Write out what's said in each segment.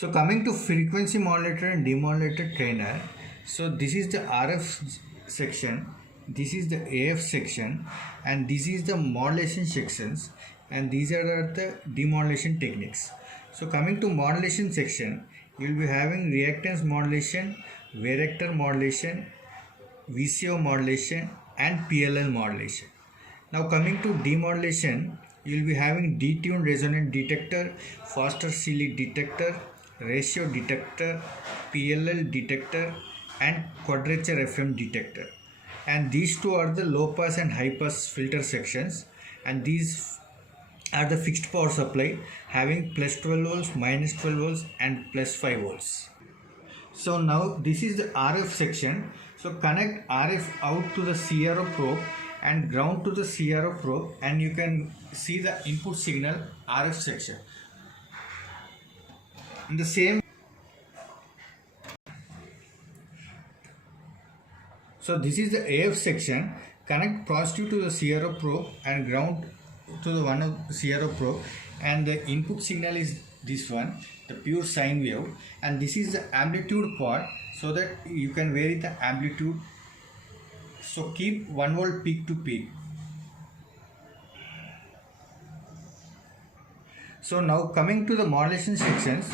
So coming to frequency modulator and demodulator trainer. So this is the RF section, this is the AF section, and this is the modulation sections, and these are the demodulation techniques. So coming to modulation section, you will be having reactance modulation, varactor modulation, VCO modulation, and PLL modulation. Now coming to demodulation, you will be having detuned resonant detector, faster Sealy detector, ratio detector, PLL detector, and quadrature FM detector. And these two are the low pass and high pass filter sections, and these are the fixed power supply having plus 12 volts, minus 12 volts, and plus 5 volts. So now this is the RF section. So connect RF out to the CRO probe and ground to the CRO probe, and you can see the input signal RF section. In the same, so this is the AF section. Connect positive to the CRO probe and ground to the one of the CRO probe, and the input signal is this one, the pure sine wave, and this is the amplitude part, so that you can vary the amplitude. So keep 1 volt peak to peak. So now coming to the modulation sections,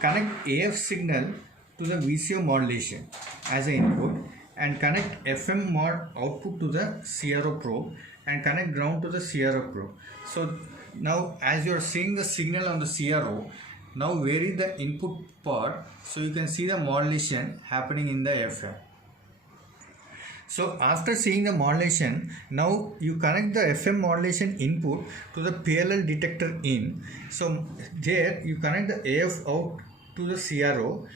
connect AF signal to the VCO modulation as an input, and connect FM mod output to the CRO probe, and connect ground to the CRO probe. So now as you are seeing the signal on the CRO, now vary the input part, so you can see the modulation happening in the FM. So after seeing the modulation, now you connect the FM modulation input to the PLL detector in. So there you connect the AF out to the CRO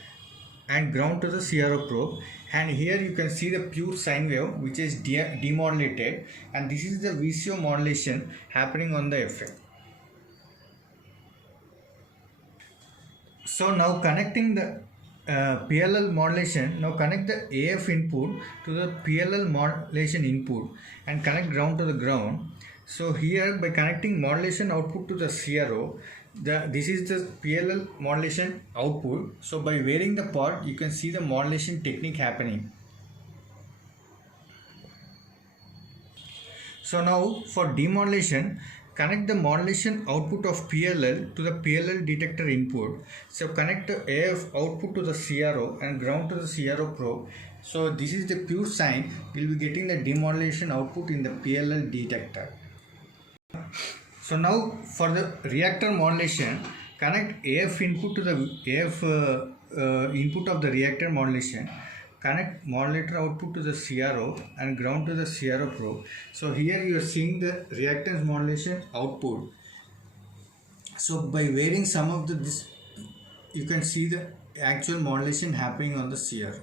and ground to the CRO probe, and here you can see the pure sine wave which is demodulated, and this is the VCO modulation happening on the FM. So now connecting the PLL modulation, now connect the AF input to the PLL modulation input and connect ground to the ground. So here by connecting modulation output to the CRO, this is the PLL modulation output. So by varying the part, you can see the modulation technique happening. So now for demodulation, connect the modulation output of PLL to the PLL detector input. So connect the AF output to the CRO and ground to the CRO probe. So this is the pure sine. We will be getting the demodulation output in the PLL detector. So now for the reactor modulation, connect AF input to the AF input of the reactor modulation. Connect modulator output to the CRO and ground to the CRO probe. So here you are seeing the reactance modulation output. So by varying some of this, you can see the actual modulation happening on the CRO.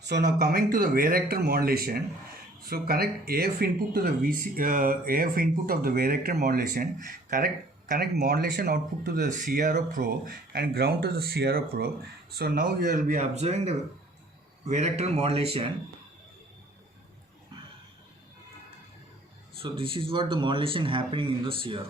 So now coming to the varactor modulation. So connect AF input to the AF input of the varactor modulation. Connect modulation output to the CRO probe and ground to the CRO probe. So now you will be observing the varactor modulation. So this is what the modulation happening in the CRO.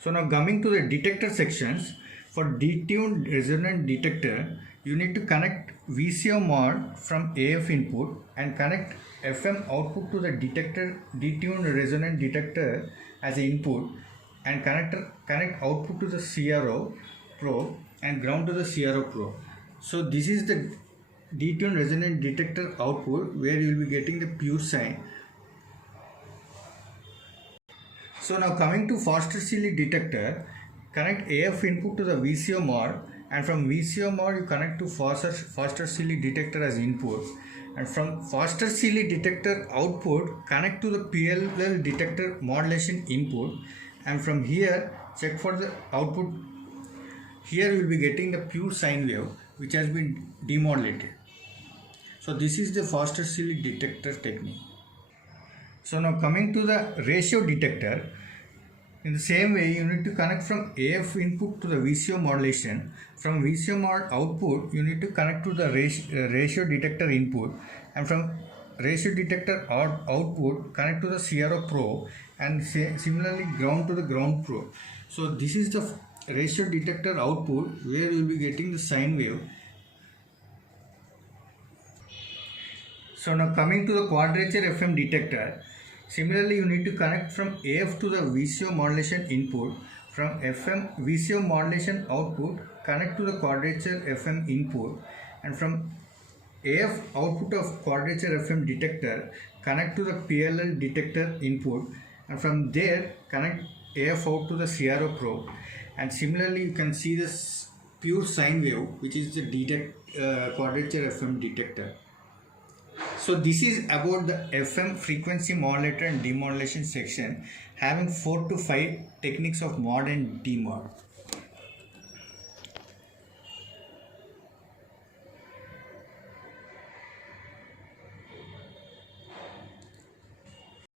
So now coming to the detector sections, for detuned resonant detector, you need to connect VCO mod from AF input and connect FM output to the detuned resonant detector as an input, and connect output to the CRO probe and ground to the CRO probe. So this is the detuned resonant detector output where you will be getting the pure sine. So now coming to faster Sealy detector, connect AF input to the VCO mod, and from VCO mod you connect to faster Sealy detector as input, and from faster Sealy detector output connect to the PLL detector modulation input, and from here check for the output. Here you will be getting the pure sine wave which has been demodulated. So this is the faster Sealy detector technique. So now coming to the ratio detector, in the same way you need to connect from AF input to the VCO modulation. From VCO mod output you need to connect to the ratio detector input, and from ratio detector output connect to the CRO probe, and similarly ground to the ground probe. So this is the ratio detector output where you will be getting the sine wave. So now coming to the quadrature FM detector, similarly you need to connect from AF to the VCO modulation input, from FM VCO modulation output connect to the quadrature FM input, and from AF output of quadrature FM detector connect to the PLL detector input, and from there connect AF out to the CRO probe, and similarly you can see this pure sine wave which is the quadrature FM detector. So this is about the FM frequency modulator and demodulation section, having 4 to 5 techniques of mod and demod.